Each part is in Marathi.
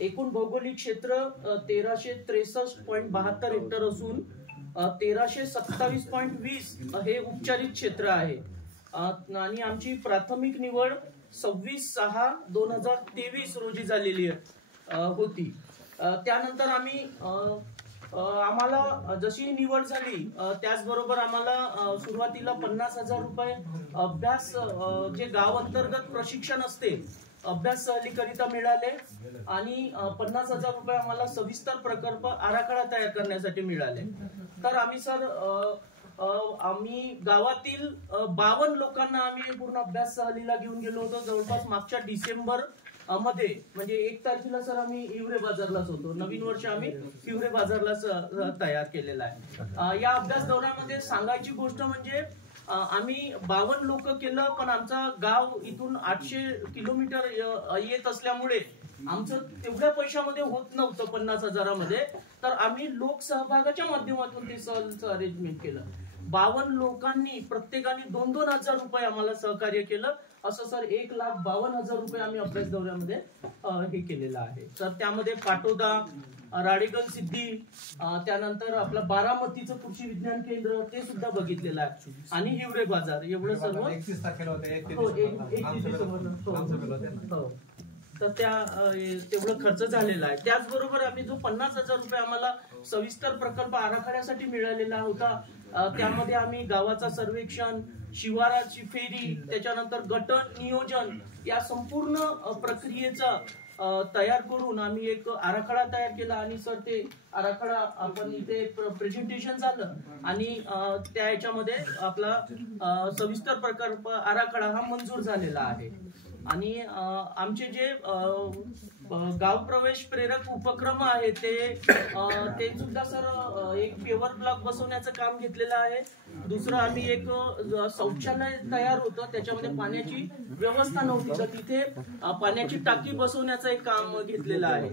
एकूण भौगोलिक क्षेत्र 1363.72 हेक्टर असून 1327.20 हे उपचारित क्षेत्र आहे आणि आमची प्राथमिक निवड 26/6/2023 रोजी झालेली होती। त्यानंतर आम्हाला जशी निवड झाली त्याचबरोबर आम्हाला सुरुवातीला 50,000 रुपये अभ्यास जे गाव अंतर्गत प्रशिक्षण असते अभ्यास सहलीकरिता मिळाले आणि 50,000 रुपये आम्हाला सविस्तर प्रकल्प आराखडा तयार करण्यासाठी मिळाले। तर आम्ही गावातील 52 लोकांना आम्ही पूर्ण अभ्यास सहलीला घेऊन गेलो होतो। जवळपास मागच्या डिसेंबर मध्ये म्हणजे 1 तारखेला सर आम्ही हिवरे बाजारलाच होतो। नवीन वर्ष आम्ही हिवरे बाजारला तयार केलेला आहे। या अभ्यास दौऱ्यामध्ये सांगायची गोष्ट म्हणजे आम्ही 52 लोक केलं, पण आमचा गाव इथून 800 किलोमीटर येत असल्यामुळे आमचं तेवढ्या पैशामध्ये होत नव्हतं 50,000मध्ये। तर आम्ही लोकसहभागाच्या माध्यमातून ते सहलचं अरेंजमेंट केलं। 52 लोकांनी प्रत्येकाने 2-2 हजार रुपये आम्हाला सहकार्य केलं। असं सर 1,52,000 रुपये आम्ही अभ्यास दौऱ्यामध्ये हे केलेलं आहे। तर त्यामध्ये पाटोदा, राडेगण सिद्धी, त्यानंतर आपलं बारामतीचं कृषी विज्ञान केंद्र ते सुद्धा बघितलेलं आहे आणि हिवरे बाजार एवढं सर्व 31 तारखेला होते। तर तेवढं खर्च झालेला आहे। त्याचबरोबर आम्ही जो 50,000 रुपये आम्हाला सविस्तर प्रकल्प आराखड्यासाठी मिळालेला होता त्यामध्ये आम्ही गावाचा सर्वेक्षण, शिवाराची फेरी, त्याच्यानंतर गटन नियोजन या संपूर्ण प्रक्रियेचा तयार करून आम्ही एक आराखडा तयार केला आणि सर ते आराखडा आपण इथे प्रेझेंटेशन झालं आणि त्या याच्यामध्ये आपला सविस्तर प्रकल्प आराखडा हा मंजूर झालेला आहे। आणि आमचे जे गाव प्रवेश प्रेरक उपक्रम आहे ते सुद्धा सर एक पेवर ब्लॉक बसवण्याचं काम घेतलेलं आहे। दुसरं आम्ही एक शौचालय तयार होतं, त्याच्यामध्ये पाण्याची व्यवस्था नव्हती तर तिथे पाण्याची टाकी बसवण्याचं एक काम घेतलेलं आहे।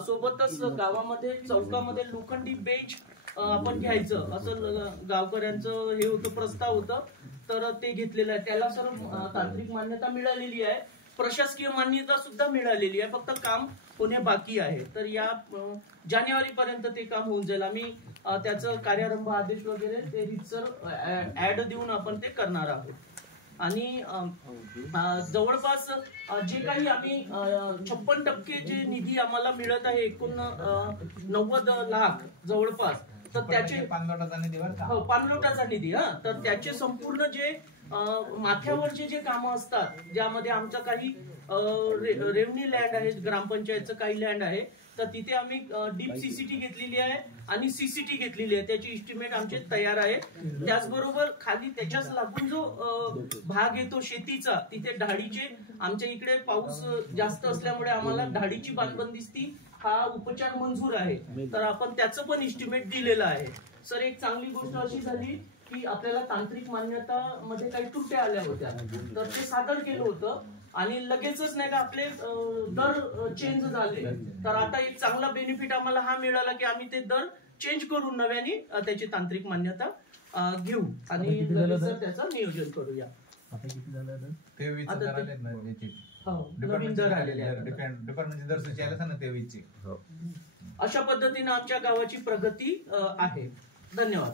सोबतच गावामध्ये चौकामध्ये लोखंडी बेंच आपण घ्यायचं असं गावकऱ्यांचं हे होतं, प्रस्ताव होतं, तर ते घेतलेलं आहे। त्याला सर तांत्रिक मान्यता मिळालेली आहे, प्रशासकीय मान्यता सुद्धा मिळालेली आहे, फक्त काम होणे बाकी आहे। तर या जानेवारी पर्यंत ते काम होऊन जाईल। आम्ही त्याचं कार्यारंभ आदेश वगैरे ते रितसर ऍड देऊन आपण ते करणार आहोत। आणि जवळपास जे काही आम्ही 56% जे निधी आम्हाला मिळत आहे, एकूण 90 लाख जवळपास, तर त्याचे पाणलोटाचा निधी तर त्याचे संपूर्ण जे माथ्यावरचे जे कामं असतात ज्यामध्ये आमचं काही रेव्हन्यू लँड आहे, ग्रामपंचायतचं काही लँड आहे, तर तिथे आम्ही डीप सीसीटी घेतलेली आहे आणि सीसीटी घेतलेली आहे, त्याची इस्टिमेट आमचे तयार आहे। त्याचबरोबर खाली त्याच्याच लागून जो भाग येतो शेतीचा, तिथे ढाळीचे आमच्या इकडे पाऊस जास्त असल्यामुळे आम्हाला ढाळीची बांधबंदिस्ती हा उपचार मंजूर आहे, तर आपण त्याचं पण इस्टिमेट दिलेलं आहे। सर एक चांगली गोष्ट अशी झाली की आपल्याला तांत्रिक मान्यता मध्ये काही त्रुट्या आल्या होत्या, तर ते सादर केलं होतं आणि लगेचच नाही का आपले दर चेंज झाले। तर आता एक चांगला बेनिफिट आम्हाला हा मिळाला की आम्ही ते दर चेंज करून नव्याने त्याची तांत्रिक मान्यता घेऊ आणि त्याचं नियोजन करूया। नवीन दर आलेले अशा पद्धतीने आमच्या गावाची प्रगती आहे। धन्यवाद।